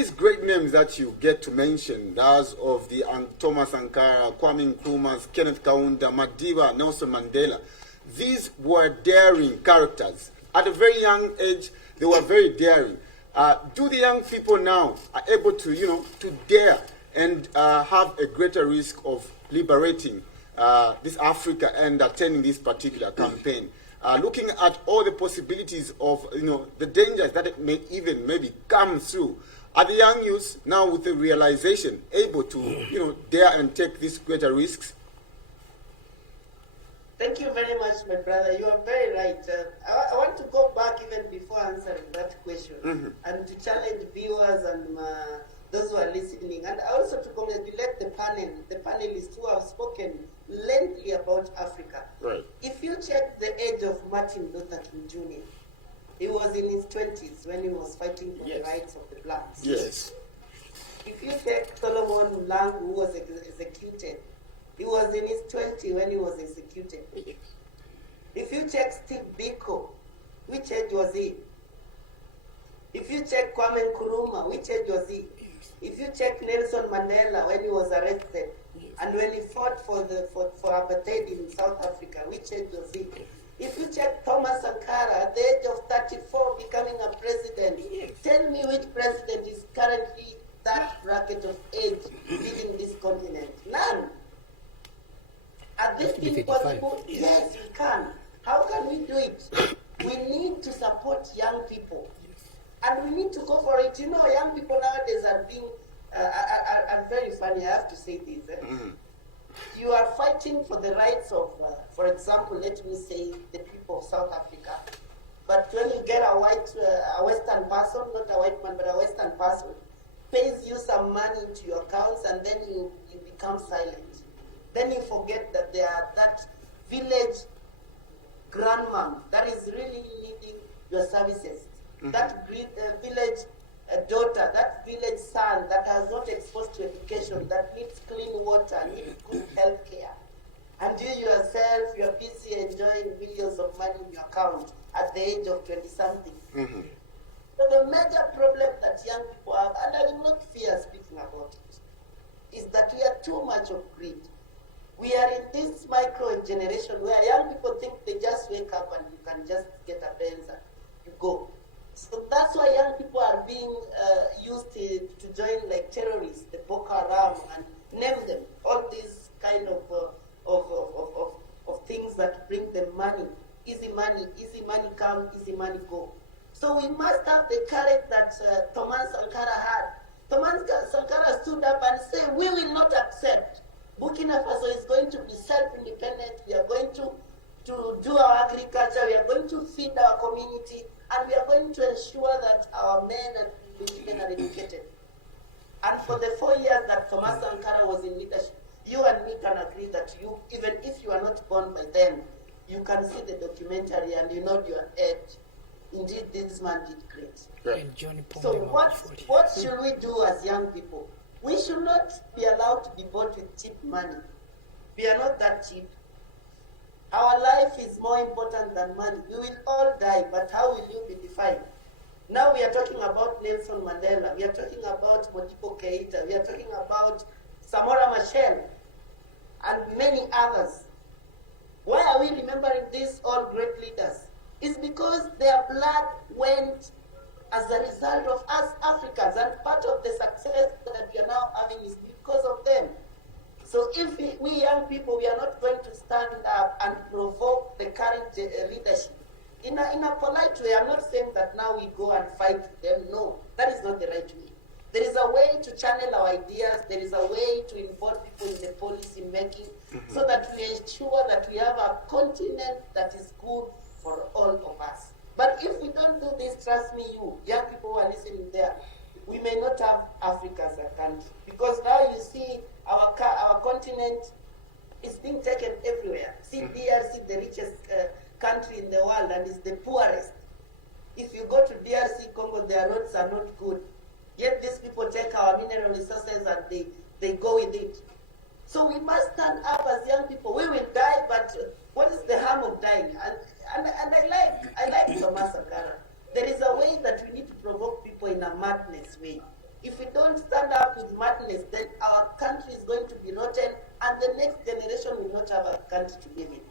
these great names that you get to mention, those of the Thomas Sankara, Kwame Nkrumah, Kenneth Kaunda, Madiba, Nelson Mandela, these were daring characters. At a very young age, they were very daring. Do the young people now are able to, to dare and have a greater risk of liberating this Africa and attending this particular campaign? Looking at all the possibilities of, the dangers that it may even maybe come through. Are the young youths now with the realization able to, dare and take these greater risks? Thank you very much, my brother. You are very right. I want to go back even before answering that question and to challenge viewers and those who are listening, and also to congratulate the panelists who have spoken lengthily about Africa. Right. If you check the age of Martin Luther King Jr., he was in his 20s when he was fighting for the rights of the blacks. Yes. If you take Solomon Lang, who was executed, he was in his 20s when he was executed. Yes. If you check Steve Biko, which age was he? If you check Kwame Nkrumah, which age was he? Yes. If you check Nelson Mandela when he was arrested, and when he fought for apartheid in South Africa, which age was he? Yes. If you check Thomas Sankara at the age of 34 becoming a president, tell me which president is currently that bracket of age leading this continent? None. Are these things possible? Yes, we can. How can we do it? We need to support young people. And we need to go for it. Young people nowadays are being are very funny. I have to say this. You are fighting for the rights of, for example, let me say, the people of South Africa. But when you get a Western person, not a white man, but a Western person, pays you some money into your accounts, and then you become silent. Then you forget that there are that village grandmom that is really needing your services. That village daughter, that village son that has not exposed to education, that needs clean water, needs good health care. And you yourself, you're busy enjoying millions of money in your account at the age of 20-something. So the major problem that young people have, and I will not fear speaking about it, is that we are too much of greed. We are in this micro generation where young people think they just wake up and you can just get a Benz and you go. So that's why young people are being used to join like terrorists, the Boko Haram, and name them. All these kind of things that bring them money. Easy money come, easy money go. So we must have the courage that Thomas Sankara had. Thomas Sankara stood up and said, we will not accept. Burkina Faso is going to be self-independent. We are going to do our agriculture. We are going to feed our community. And we are going to ensure that our men and women are educated. And for the 4 years that Thomas Sankara was in leadership, you and me can agree that you, even if you are not born by then, you can see the documentary and you know your age. Indeed, this man did great. Right. So what should we do as young people? We should not be allowed to be bought with cheap money. We are not that cheap. Our life is more important than money. We will all die, but how will you be defined? Now we are talking about Nelson Mandela. We are talking about Modibo Keita. We are talking about Samora Machel and many others. Why are we remembering these all great leaders? It's because their blood went as a result of us Africans, and part of the success that we are now having is because of them. So if we young people, we are not going to stand up and provoke the current leadership. In a polite way, I'm not saying that now we go and fight them. No, that is not the right way. There is a way to channel our ideas. There is a way to involve people in the policy making so that we ensure that we have a continent that is good for all of us. But if we don't do this, trust me, you young people who are listening there, we may not have Africa as a country. Because now you see our continent is being taken everywhere. See DRC, the richest country in the world, and is the poorest. If you go to DRC Congo, their roads are not good. Yet these people take our mineral resources and they go with it. So we must stand up as young people. We will die, but what is the harm of dying? And I like Thomas Sankara. There is a way that we need to provoke people in a madness way. If we don't stand up with madness, then our country is going to be rotten, and the next generation will not have a country to live in.